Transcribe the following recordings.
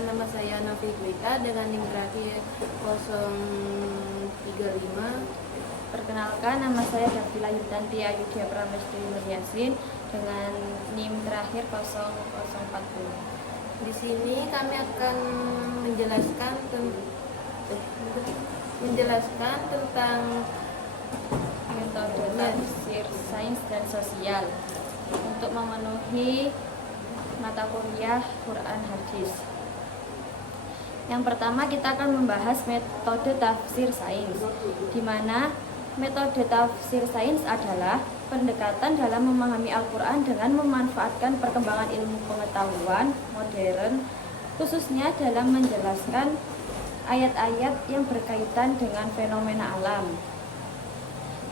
Perkenalkan, nama saya Novi Gwita dengan NIM terakhir 035. Perkenalkan, nama saya Davila Yudanti Ayudhya Pramestri Nur Yasin dengan NIM terakhir 0040. Di sini kami akan menjelaskan tentang Metode tafsir sains dan sosial untuk memenuhi mata kuliah Quran Hadis. Yang pertama kita akan membahas metode tafsir sains, di mana metode tafsir sains adalah pendekatan dalam memahami Al-Quran dengan memanfaatkan perkembangan ilmu pengetahuan modern, khususnya dalam menjelaskan ayat-ayat yang berkaitan dengan fenomena alam.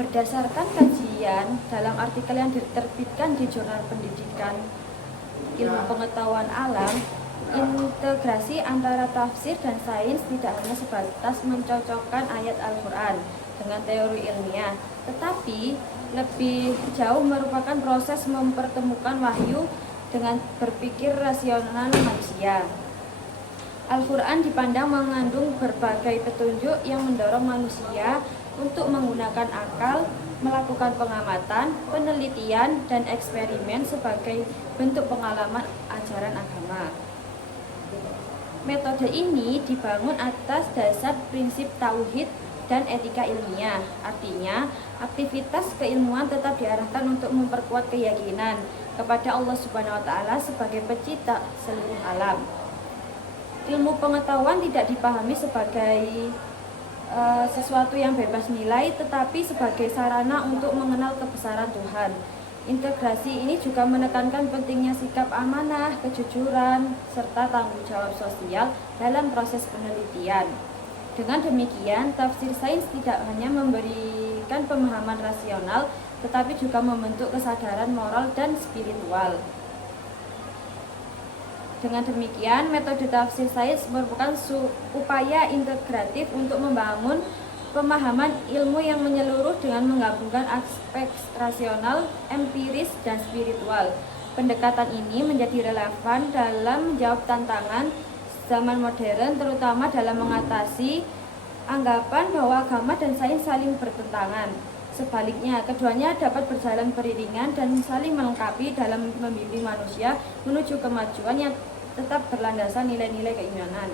Berdasarkan kajian dalam artikel yang diterbitkan di Jurnal Pendidikan Ilmu Pengetahuan Alam, integrasi antara tafsir dan sains tidak hanya sebatas mencocokkan ayat Al-Quran dengan teori ilmiah, tetapi lebih jauh merupakan proses mempertemukan wahyu dengan berpikir rasional manusia. Al-Quran dipandang mengandung berbagai petunjuk yang mendorong manusia untuk menggunakan akal, melakukan pengamatan, penelitian, dan eksperimen sebagai bentuk pengalaman ajaran agama. Metode ini dibangun atas dasar prinsip tauhid dan etika ilmiah. Artinya, aktivitas keilmuan tetap diarahkan untuk memperkuat keyakinan kepada Allah Subhanahu wa taala sebagai pencipta seluruh alam. Ilmu pengetahuan tidak dipahami sebagai sesuatu yang bebas nilai, tetapi sebagai sarana untuk mengenal kebesaran Tuhan. Integrasi ini juga menekankan pentingnya sikap amanah, kejujuran, serta tanggung jawab sosial dalam proses penelitian. Dengan demikian, tafsir sains tidak hanya memberikan pemahaman rasional, tetapi juga membentuk kesadaran moral dan spiritual. Dengan demikian, metode tafsir sains merupakan upaya integratif untuk membangun pemahaman ilmu yang menyeluruh dengan menggabungkan aspek rasional, empiris, dan spiritual. Pendekatan ini menjadi relevan dalam menjawab tantangan zaman modern, terutama dalam mengatasi anggapan bahwa agama dan sains saling bertentangan. Sebaliknya, keduanya dapat berjalan beriringan dan saling melengkapi dalam membimbing manusia menuju kemajuan yang tetap berlandaskan nilai-nilai keimanan.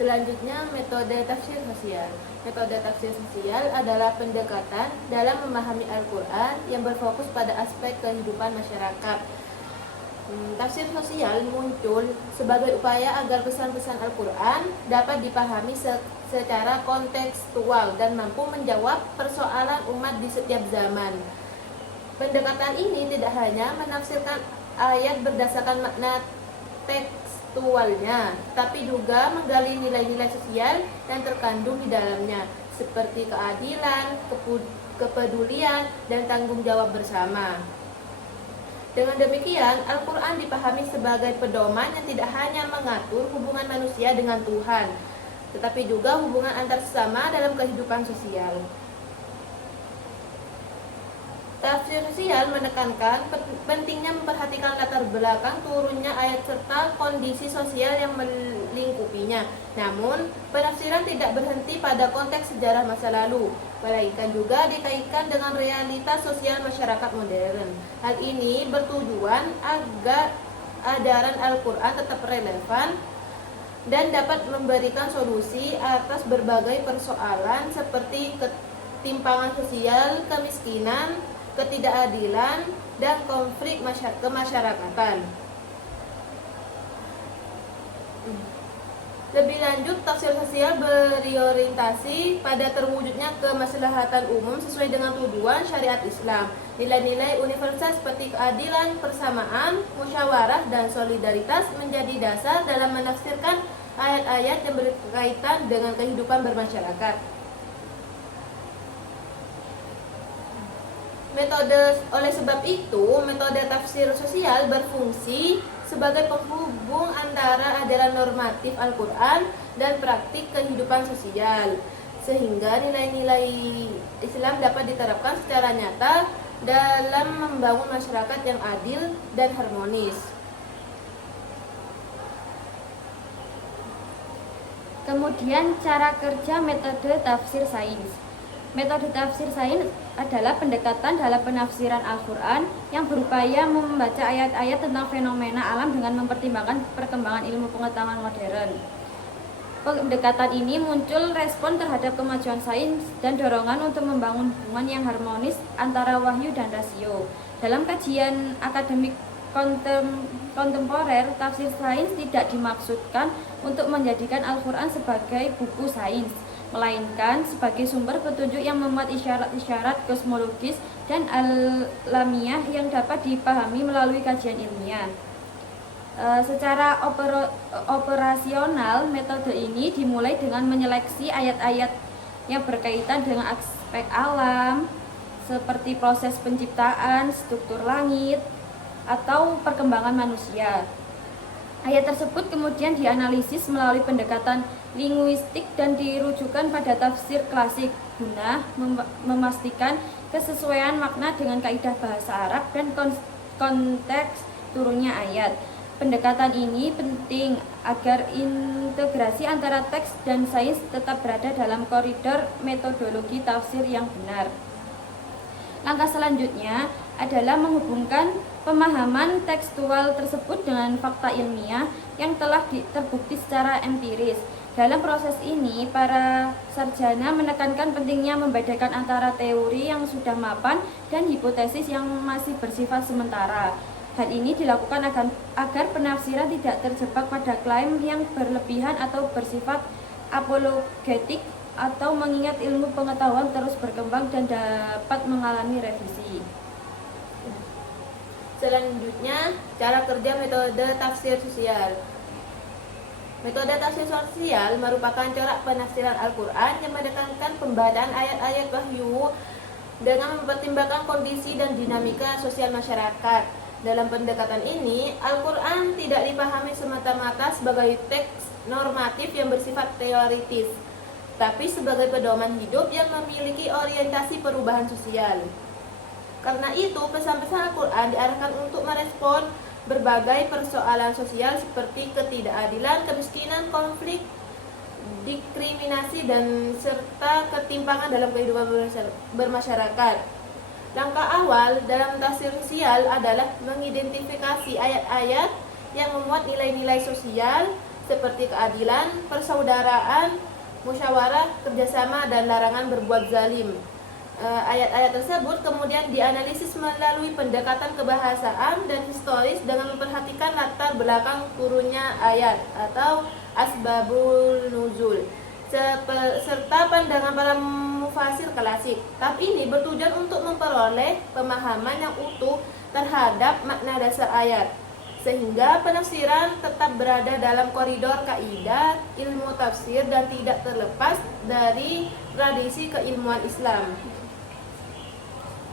Selanjutnya, metode tafsir sosial. Metode tafsir sosial adalah pendekatan dalam memahami Al-Quran yang berfokus pada aspek kehidupan masyarakat. Tafsir sosial muncul sebagai upaya agar pesan-pesan Al-Quran dapat dipahami secara kontekstual dan mampu menjawab persoalan umat di setiap zaman. Pendekatan ini tidak hanya menafsirkan ayat berdasarkan makna tekstualnya, tapi juga menggali nilai-nilai sosial yang terkandung di dalamnya, seperti keadilan, kepedulian, dan tanggung jawab bersama. Dengan demikian, Al-Quran dipahami sebagai pedoman yang tidak hanya mengatur hubungan manusia dengan Tuhan, tetapi juga hubungan antar sesama dalam kehidupan sosial. Tafsir sosial menekankan pentingnya memperhatikan latar belakang turunnya ayat serta kondisi sosial yang melingkupinya. Namun, penafsiran tidak berhenti pada konteks sejarah masa lalu, melainkan juga dikaitkan dengan realitas sosial masyarakat modern. Hal ini bertujuan agar ajaran Al-Quran tetap relevan dan dapat memberikan solusi atas berbagai persoalan seperti ketimpangan sosial, kemiskinan, ketidakadilan, dan konflik kemasyarakatan. Lebih lanjut, tafsir sosial berorientasi pada terwujudnya kemaslahatan umum sesuai dengan tujuan syariat Islam. Nilai-nilai universal seperti keadilan, persamaan, musyawarah, dan solidaritas menjadi dasar dalam menafsirkan ayat-ayat yang berkaitan dengan kehidupan bermasyarakat. Oleh sebab itu, metode tafsir sosial berfungsi sebagai penghubung antara ajaran normatif Al-Quran dan praktik kehidupan sosial, sehingga nilai-nilai Islam dapat diterapkan secara nyata dalam membangun masyarakat yang adil dan harmonis. Kemudian cara kerja metode tafsir sains. Metode tafsir sains adalah pendekatan dalam penafsiran Al-Quran yang berupaya membaca ayat-ayat tentang fenomena alam dengan mempertimbangkan perkembangan ilmu pengetahuan modern. Pendekatan ini muncul respon terhadap kemajuan sains dan dorongan untuk membangun hubungan yang harmonis antara wahyu dan rasio. Dalam kajian akademik kontemporer, tafsir sains tidak dimaksudkan untuk menjadikan Al-Quran sebagai buku sains, melainkan sebagai sumber petunjuk yang memuat isyarat-isyarat kosmologis dan alamiah yang dapat dipahami melalui kajian ilmiah. Secara operasional, metode ini dimulai dengan menyeleksi ayat-ayat yang berkaitan dengan aspek alam, seperti proses penciptaan, struktur langit, atau perkembangan manusia. Ayat tersebut kemudian dianalisis melalui pendekatan linguistik dan dirujukan pada tafsir klasik guna memastikan kesesuaian makna dengan kaidah bahasa Arab dan konteks turunnya ayat. Pendekatan ini penting agar integrasi antara teks dan sains tetap berada dalam koridor metodologi tafsir yang benar. Langkah selanjutnya adalah menghubungkan pemahaman tekstual tersebut dengan fakta ilmiah yang telah terbukti secara empiris. Dalam proses ini, para sarjana menekankan pentingnya membedakan antara teori yang sudah mapan dan hipotesis yang masih bersifat sementara. Hal ini dilakukan agar penafsiran tidak terjebak pada klaim yang berlebihan atau bersifat apologetik, atau mengingat ilmu pengetahuan terus berkembang dan dapat mengalami revisi. Selanjutnya, cara kerja metode tafsir sosial. Metode tafsir sosial merupakan corak penafsiran Al-Quran yang menekankan pembacaan ayat-ayat wahyu dengan mempertimbangkan kondisi dan dinamika sosial masyarakat. Dalam pendekatan ini, Al-Quran tidak dipahami semata-mata sebagai teks normatif yang bersifat teoritis, tapi sebagai pedoman hidup yang memiliki orientasi perubahan sosial. Karena itu, pesan-pesan Al-Quran diarahkan untuk merespon berbagai persoalan sosial seperti ketidakadilan, kemiskinan, konflik, diskriminasi, dan serta ketimpangan dalam kehidupan bermasyarakat. Langkah awal dalam tafsir sosial adalah mengidentifikasi ayat-ayat yang memuat nilai-nilai sosial seperti keadilan, persaudaraan, musyawarah, kerjasama, dan larangan berbuat zalim. Ayat-ayat tersebut kemudian dianalisis melalui pendekatan kebahasaan dan historis dengan memperhatikan latar belakang turunnya ayat atau asbabul nuzul serta pandangan para mufasir klasik. Tahap ini bertujuan untuk memperoleh pemahaman yang utuh terhadap makna dasar ayat, sehingga penafsiran tetap berada dalam koridor kaidah ilmu tafsir dan tidak terlepas dari tradisi keilmuan Islam.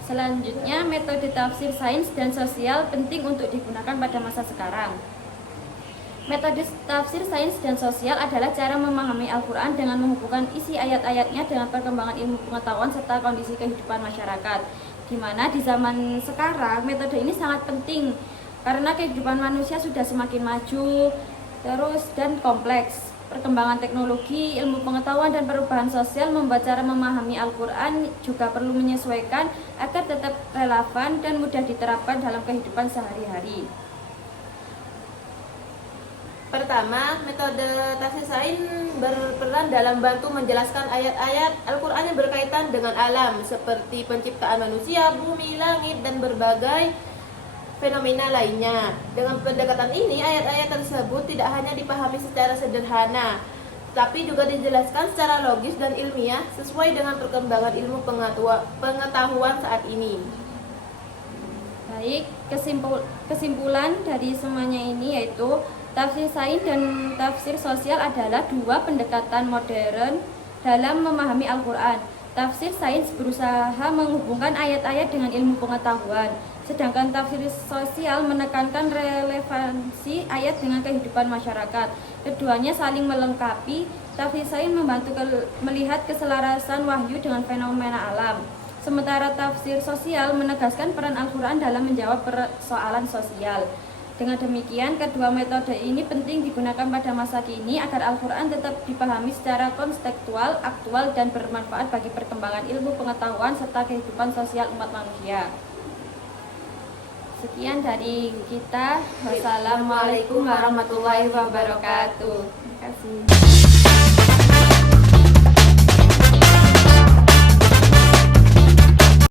Selanjutnya, metode tafsir sains dan sosial penting untuk digunakan pada masa sekarang. Metode tafsir sains dan sosial adalah cara memahami Al-Quran dengan menghubungkan isi ayat-ayatnya dengan perkembangan ilmu pengetahuan serta kondisi kehidupan masyarakat. Di mana di zaman sekarang metode ini sangat penting karena kehidupan manusia sudah semakin maju dan kompleks. Perkembangan teknologi, ilmu pengetahuan, dan perubahan sosial membuat cara memahami Al-Quran juga perlu menyesuaikan agar tetap relevan dan mudah diterapkan dalam kehidupan sehari-hari. Pertama, metode tafsir sains berperan dalam bantu menjelaskan ayat-ayat Al-Quran yang berkaitan dengan alam seperti penciptaan manusia, bumi, langit, dan berbagai fenomena lainnya. Dengan pendekatan ini, ayat-ayat tersebut tidak hanya dipahami secara sederhana, tapi juga dijelaskan secara logis dan ilmiah sesuai dengan perkembangan ilmu pengetahuan saat ini. Baik, kesimpulan dari semuanya ini yaitu tafsir sains dan tafsir sosial adalah dua pendekatan modern dalam memahami Al-Quran. Tafsir sains berusaha menghubungkan ayat-ayat dengan ilmu pengetahuan, sedangkan tafsir sosial menekankan relevansi ayat dengan kehidupan masyarakat. Keduanya saling melengkapi. Tafsir sains membantu melihat keselarasan wahyu dengan fenomena alam, sementara tafsir sosial menegaskan peran Al-Quran dalam menjawab persoalan sosial. Dengan demikian, kedua metode ini penting digunakan pada masa kini agar Al-Quran tetap dipahami secara kontekstual, aktual, dan bermanfaat bagi perkembangan ilmu pengetahuan serta kehidupan sosial umat manusia. Sekian dari kita. Wassalamualaikum warahmatullahi wabarakatuh. Terima kasih.